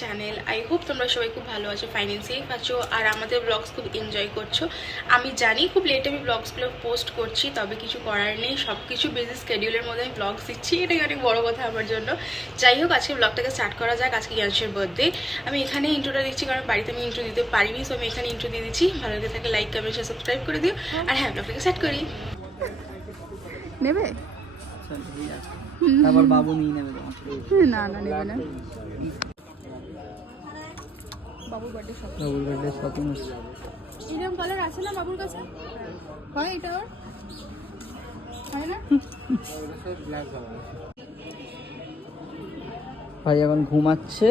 Channel. I hope তোমরা সবাই খুব ভালো আছো, ফাইন সেফ আছো, আর আমাদের ব্লগস খুব এনজয় করছো। আমি জানি খুব লেট আমি ব্লগসগুলো পোস্ট করছি, তবে কিছু করার নেই, সব কিছু বিজি স্কেডিউলের মধ্যে আমি ব্লগস দিচ্ছি, এটাই অনেক বড় কথা আমার জন্য। যাই হোক, আজকে ব্লগটাকে স্টার্ট করা যাক। আজকে ইয়াংশের বার্থডে। আমি এখানে ইন্ট্রোটা দিচ্ছি কারণ বাড়িতে আমি ইন্ট্রো দিতে পারিনি, সো আমি এখানে ইন্ট্রো দিয়ে দিচ্ছি। ভালো লাগে থাকে লাইক কমেন্ট শেয়ার সাবস্ক্রাইব করে দিও। আর হ্যাঁ, ব্লগটাকে স্টার্ট করি। নেবে তারপর বাবু নিয়ে নেবে না না নেবে না। বাবুর বার্থডে শপিং, বাবুর বার্থডে শপিং এরকম কালার আছে না বাবুর কাছে? হয় এটা ওর হয় না? ভাই এখন ঘুমাচ্ছে,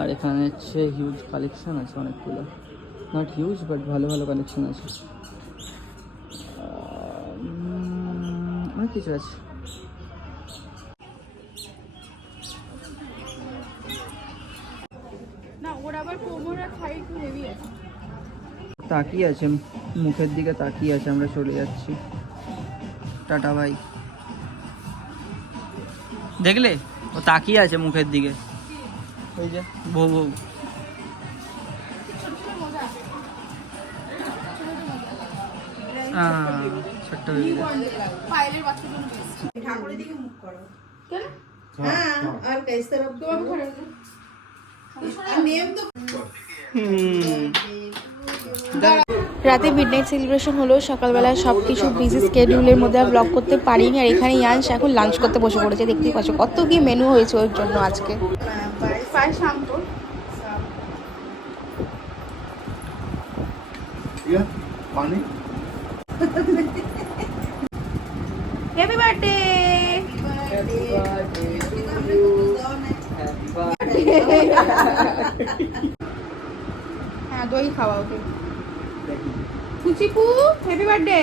আর এখানে হচ্ছে হিউজ কালেকশন আছে অনেকগুলো, নট হিউজ বাট ভালো ভালো কালেকশন আছে, অনেক কিছু আছে। না ওর আবার কোমর আর থাই একটু হেভি আছে। তাকিয়ে আছে, মুখের দিকে তাকিয়ে আছে, আমরা চলে যাচ্ছি। টাটা ভাই। দেখলে ও তাকিয়ে আছে মুখের দিকে, ওই যে বউ বউ। ছোট্ট বেবি পায়েলের বাচ্চার জন্য ঠাকুরের দিকে মুখ করো কেন? হ্যাঁ আর कैसे तरफ तो हम खड़े हो नेम तो রাতে মিডনাইট সেলিব্রেশন হলো, সকালবেলা সব কিছু বিজি স্কেডিউলের মধ্যে আর ব্লগ করতে পারিনি। আর এখানে ইয়াংশ এখন লাঞ্চ করতে বসে পড়েছে, দেখতেই পাচ্ছ কত কি মেনু হয়েছে ওর জন্য আজকে। पाए शाम को ये पानी हैप्पी बर्थडे हाँ दही खावा ओके खुशीपू हैप्पी बर्थडे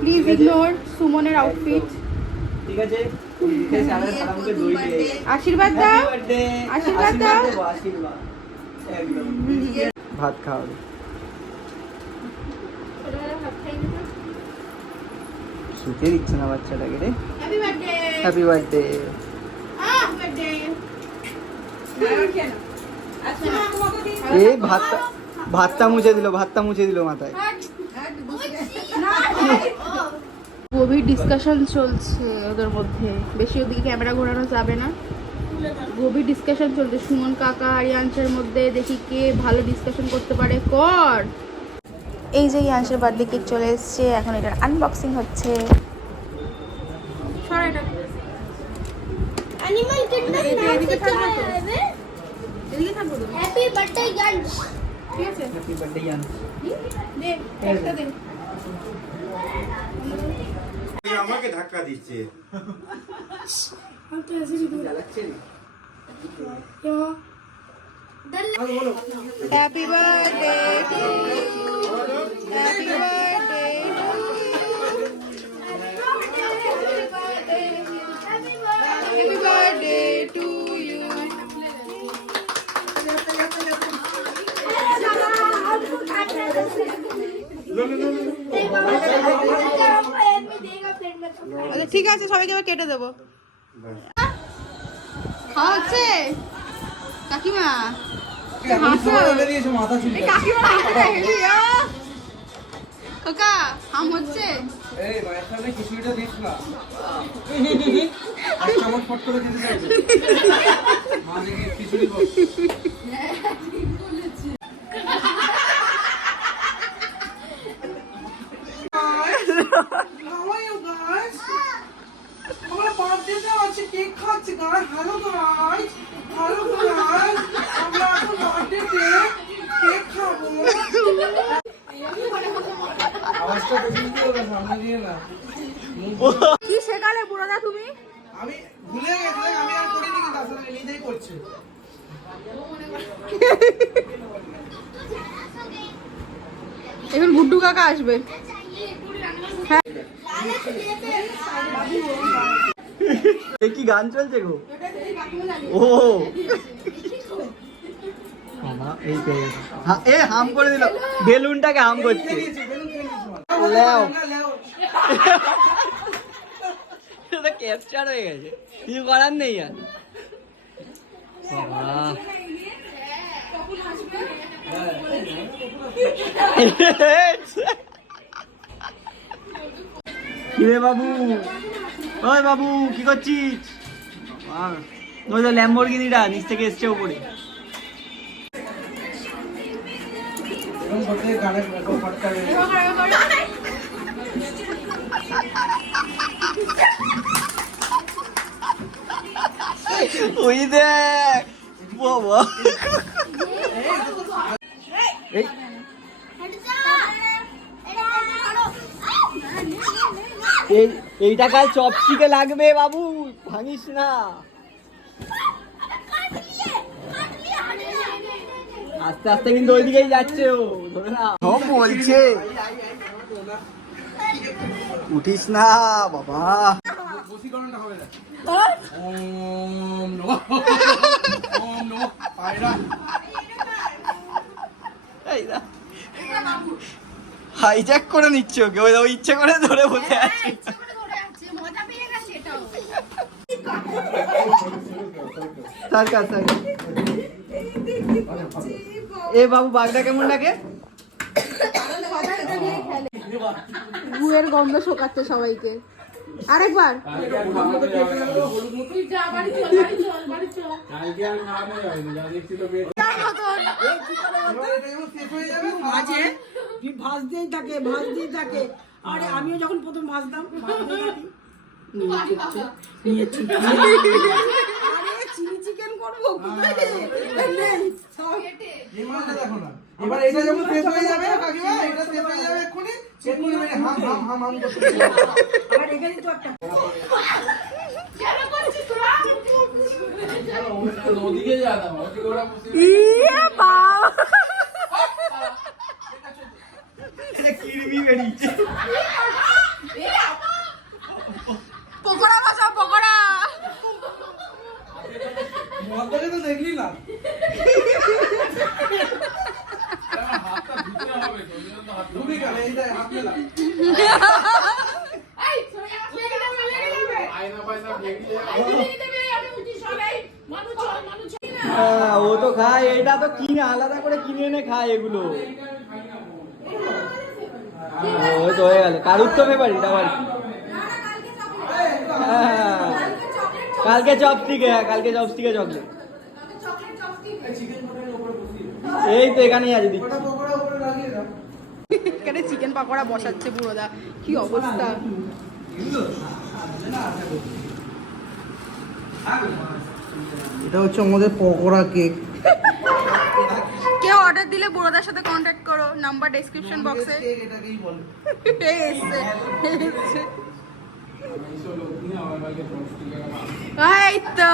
প্লিজ ইগনোর সুমনের আউটফিট। ঠিক আছে, আশীর্বাদ দাও, আশীর্বাদ দাও। ভাত খাওয়া শুতে দিচ্ছে না বাচ্চাটাকে রে। Happy birthday happy birthday. এই ভাতটা মুছে দিল, ভাতটা মুছে দিল মাথায়। গভীর ডিসকাশন চলছে ওদের মধ্যে, বেশি ওদিকে ক্যামেরা ঘোরানো যাবে না। গভীর ডিসকাশন চলছে সুমন কাকা আর ইয়াংশের মধ্যে, দেখি কে ভালো ডিসকাশন করতে পারে। কর এই যে ইয়াংশের বার্থডে কেক চলে এসছে, এখন এটার আনবক্সিং হচ্ছে। Animal Kingdom এদিকে থাকবে তো? है এদিকে থাকবো তো? हैप्पी बर्थडे यंश ঠিক আছে হ্যাপি বার্থডে ইয়ান। দে একটা দে। আমাকে ধাক্কা দিচ্ছে। Happy birthday to happy birthday happy birthday to you. আচ্ছা ঠিক আছে, সবাইকে এবার কেটে দেবো। খাওয়া হচ্ছে কাকিমা? কাকিমা কাকা আম হচ্ছে? খিচুড়িটা দিস না, চামচ ফট করে দিতে চাইছে মা, দেখে খিচুড়ি কি শেখালে বুড়োদা তুমি? আমি ভুলে গেছিলাম, আমি আর করিনি, কিন্তু আসলে নিজেই করছে। এখন গুড্ডু কাকা আসবে। কি গান চলছে গো? ও এই হাম করে দিল, বেলুনটাকে হাম করছে। এটা ক্যাপচার হয়ে গেছে, কিছু করার নেই আর। বাবা কিরে বাবু, ওই বাবু কি করছিস? ওই তো ল্যাম্বরগিনিটা নিচ থেকে এসছে উপরে। ওই দেখ বাবা, এই এইটা কাল চপস্টিকে লাগবে বাবু, ভাঙিস না। আস্তে আস্তে কিন্তু ওইদিকেই যাচ্ছে ও, ধরে না বলছে উঠিস না বাবা। হাইজ্যাক করে নিচ্ছে ওকে, ওই ইচ্ছে করে ধরে বসে আছে। এ বাবু বাঘটা কেমন লাগে? গুয়ের গন্ধ শোকাচ্ছে সবাইকে। আরেকবার ভাজে ভাজতেই থাকে। আরে আমিও যখন প্রথম ভাজতাম চিলি চিকেন করবো এবার এটা যখন শেষ হয়ে যাবে কাকিমা, এটা শেষ হয়ে যাবে এক্ষুনি, এক্ষুনি মানে হাম হাম হাম হাম করতে আর এখানে তো একটা ওদিকে যা দাও, ওদিকে ওরা বসে এটা কিরবি বেরিয়েছে। পকোড়া বাসা, পকোড়া মদটাকে তো দেখলি না, হাতটা ধুতে হবে তো, ধুবি কেন? এই দেখ হাত মেলা, আয়না পায়না ভেঙে ও তো খায়, এটা তো কিনে আলাদা করে কিনে এনে খায় এগুলো। ওই তো হয়ে গেল, কারুর তো ফেভারিট আবার। কালকে চপস্টিকে, কালকে চপস্টিকে চকলেট। এই তো এখানেই আছে, দিচ্ছি। এখানে চিকেন পাকোড়া বসাচ্ছে বুড়োদা, কি অবস্থা। এটা হচ্ছে আমাদের পকোড়া কেক। কেউ অর্ডার দিলে বুড়োদার সাথে কন্ট্যাক্ট করো, নাম্বার ডেসক্রিপশন বক্সে। এটাকেই বলে এসছে এই তো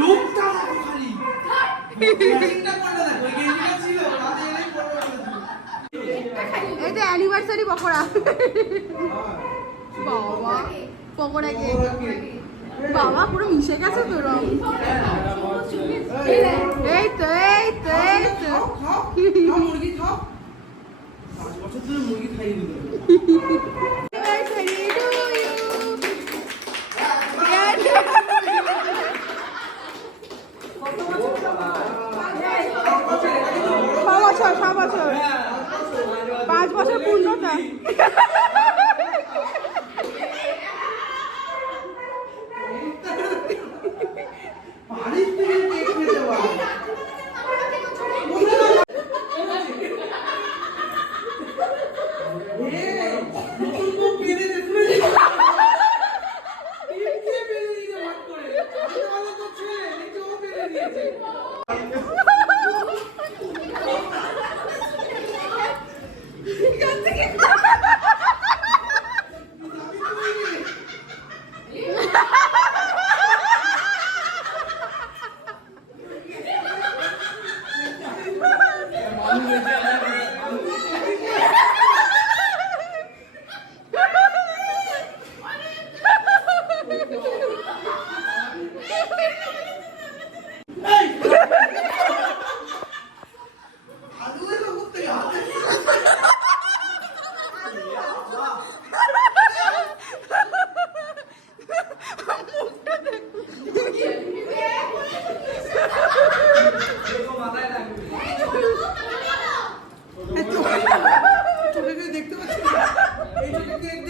লুকটা খালি গেঞ্জিটা কোনটা দেখো, গেঞ্জিটা ছিল রাতে এলেই পরবো বলেছিল। এই তো অ্যানিভার্সারি পকোড়া। বাবা পকোড়া কে বাবা পুরো মিশে গেছে তো রং। এই তো এই তো এই তো খাও মুরগি খাও, 5 বছর ধরে মুরগি খাইয়ে দিল। বছর 5 বছর পূর্ণতা। বাড়ির থেকে কেক খেতে পারে। নতুন বউ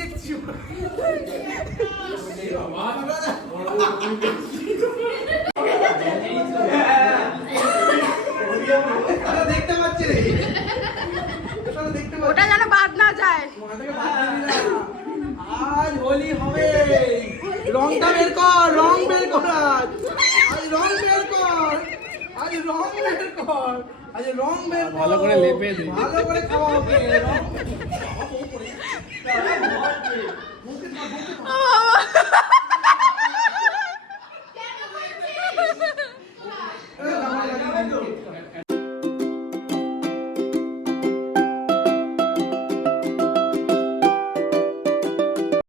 দেখছি। তারা দেখতে পাচ্ছে রে। তারা দেখতে পাচ্ছে। ওটা যেন বাদ না যায়। মাথাকে বাদ দিবি না। আজ হোলি হবে। রংটা বের কর, রং বের কর আজ। আজ রং বের কর। আজ রং বের কর। আজ রং বের কর। ভালো করে লেপে দে। ভালো করে খাওয়া হবে। রং